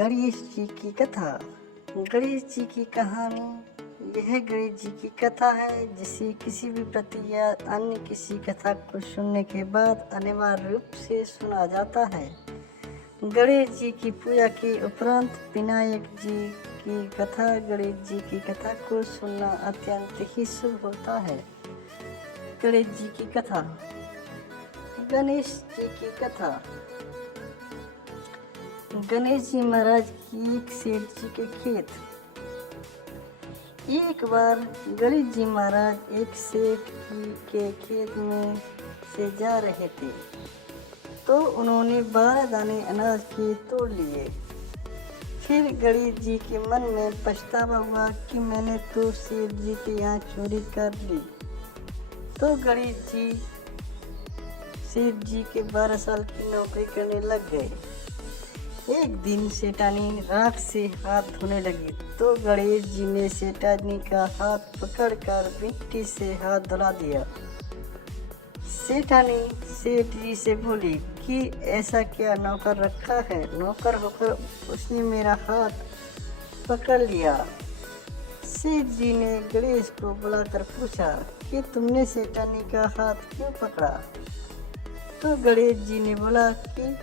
गणेश जी की कथा। गणेश जी की कहानी। यह गणेश जी की कथा है जिसे किसी भी प्रति या अन्य किसी कथा को सुनने के बाद अनिवार्य रूप से सुना जाता है। गणेश जी की पूजा के उपरांत विनायक जी की कथा, गणेश जी की कथा को सुनना अत्यंत ही शुभ होता है। गणेश जी की कथा। गणेश जी की कथा। गणेश जी महाराज की एक सेठ जी के खेत। एक बार गणेश जी महाराज एक सेठ के खेत में से जा रहे थे तो उन्होंने 12 दाने अनाज के तोड़ लिए। फिर गणेश जी के मन में पछतावा हुआ कि मैंने तो सेठ जी के यहाँ चोरी कर ली। तो गणेश जी सेठ जी के 12 साल की नौकरी करने लग गए। एक दिन सेठानी राख से हाथ धोने लगी तो गणेश जी ने सेठानी का हाथ पकड़कर मिट्टी से हाथ धुला दिया। सेठानी सेठ जी से बोली कि ऐसा क्या नौकर रखा है, नौकर होकर उसने मेरा हाथ पकड़ लिया। सेठ जी ने गणेश को बुलाकर पूछा कि तुमने सेठानी का हाथ क्यों पकड़ा। तो गणेश जी ने बोला कि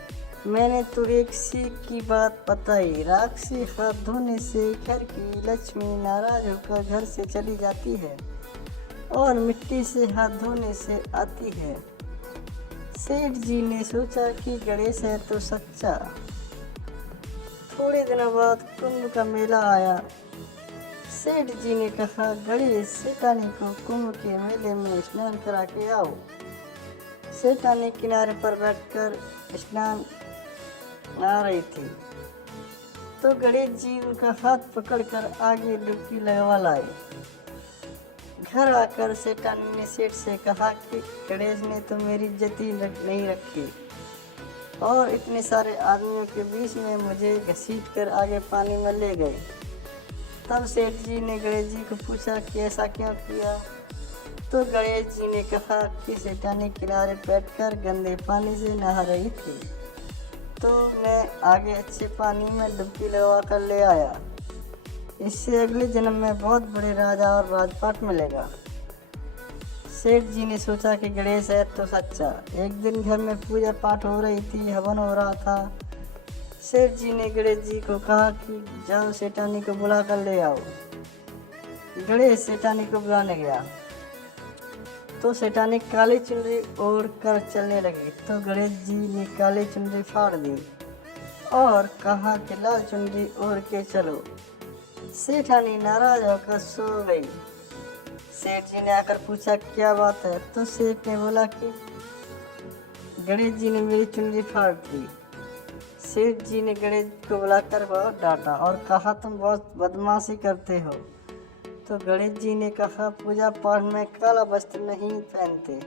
मैंने तो एक सीख की बात बताई। राख से हाथ धोने से घर की लक्ष्मी नाराज होकर घर से चली जाती है और मिट्टी से हाथ धोने से आती है। सेठ जी ने सोचा कि गणेश है तो सच्चा। थोड़े दिनों बाद कुंभ का मेला आया। सेठ जी ने कहा, गणेश सेठानी को कुंभ के मेले में स्नान करा के आओ। सेठानी किनारे पर बैठकर स्नान आ रही थी तो गणेश जी उनका हाथ पकड़कर आगे डुबकी लगवा लाए। घर आकर सेठानी ने सेठ से कहा कि गणेश ने तो मेरी इज्जत ही नहीं रखी और इतने सारे आदमियों के बीच में मुझे घसीट कर आगे पानी में ले गए। तब सेठ जी ने गणेश जी को पूछा कि ऐसा क्यों किया। तो गणेश जी ने कहा कि सेठानी किनारे बैठकर गंदे पानी से नहा रही थी तो मैं आगे अच्छे पानी में डुबकी लगवा कर ले आया। इससे अगले जन्म में बहुत बड़े राजा और राजपाट मिलेगा। सेठ जी ने सोचा कि गणेश है तो सच्चा। एक दिन घर में पूजा पाठ हो रही थी, हवन हो रहा था। सेठ जी ने गणेश जी को कहा कि जाओ सेठानी को बुला कर ले आओ। गणेश सेठानी को बुलाने गया तो सेठानी काली चुनरी ओढ़ कर चलने लगी तो गणेश जी ने काली चुनरी फाड़ दी और कहा कि लाल चुनरी ओढ़ के चलो। सेठानी नाराज होकर सो गई। सेठ जी ने आकर पूछा क्या बात है तो सेठ ने बोला कि गणेश जी ने मेरी चुनरी फाड़ दी। सेठ जी ने गणेश को बुलाकर बहुत डांटा और कहा तुम बहुत बदमाशी करते हो। तो गणेश जी ने कहा पूजा पाठ में काला वस्त्र नहीं पहनते,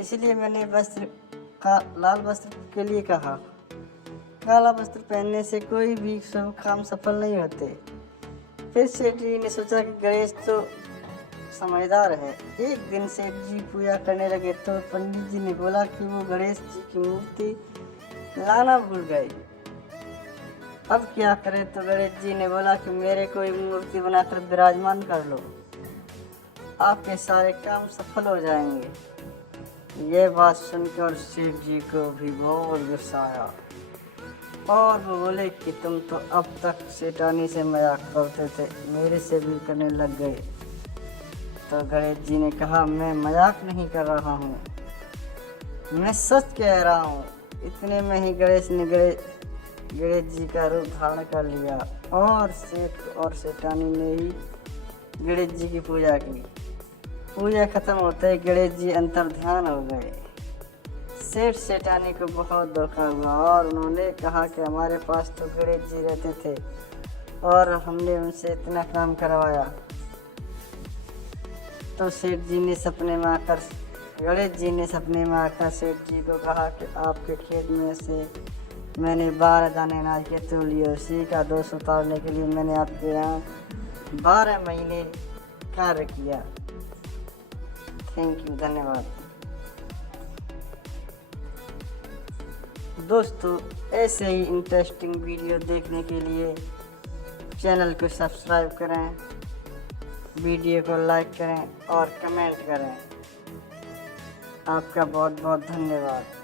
इसलिए मैंने लाल वस्त्र के लिए कहा। काला वस्त्र पहनने से कोई भी शुभ काम सफल नहीं होते। फिर सेठ जी ने सोचा कि गणेश तो समझदार है। एक दिन सेठ जी पूजा करने लगे तो पंडित जी ने बोला कि वो गणेश जी की मूर्ति लाना भूल गए। अब क्या करें। तो गणेश जी ने बोला कि मेरे कोई मूर्ति बनाकर विराजमान कर लो, आपके सारे काम सफल हो जाएंगे। यह बात सुनकर सेठ जी को भी बहुत गुस्सा आया और वो बोले कि तुम तो अब तक सेठानी से मजाक करते थे, मेरे से भी करने लग गए। तो गणेश जी ने कहा मैं मजाक नहीं कर रहा हूँ, मैं सच कह रहा हूँ। इतने में ही गणेश जी का रूप धारण कर लिया और सेठ और सेठानी ने ही गणेश जी की पूजा की। पूजा खत्म होते ही गणेश जी अंतर ध्यान हो गए। सेठ सेठानी को बहुत धोखा हुआ और उन्होंने कहा कि हमारे पास तो गणेश जी रहते थे और हमने उनसे इतना काम करवाया। तो सेठ जी ने सपने में आकर गणेश जी ने सपने में आकर सेठ जी को कहा कि आपके खेत में से मैंने 12 दाने अनाज के तोड़ लिए, उसी का दोष उतारने के लिए मैंने आपके यहाँ 12 महीने कार्य किया। थैंक यू, धन्यवाद। दोस्तों ऐसे ही इंटरेस्टिंग वीडियो देखने के लिए चैनल को सब्सक्राइब करें, वीडियो को लाइक करें और कमेंट करें। आपका बहुत बहुत धन्यवाद।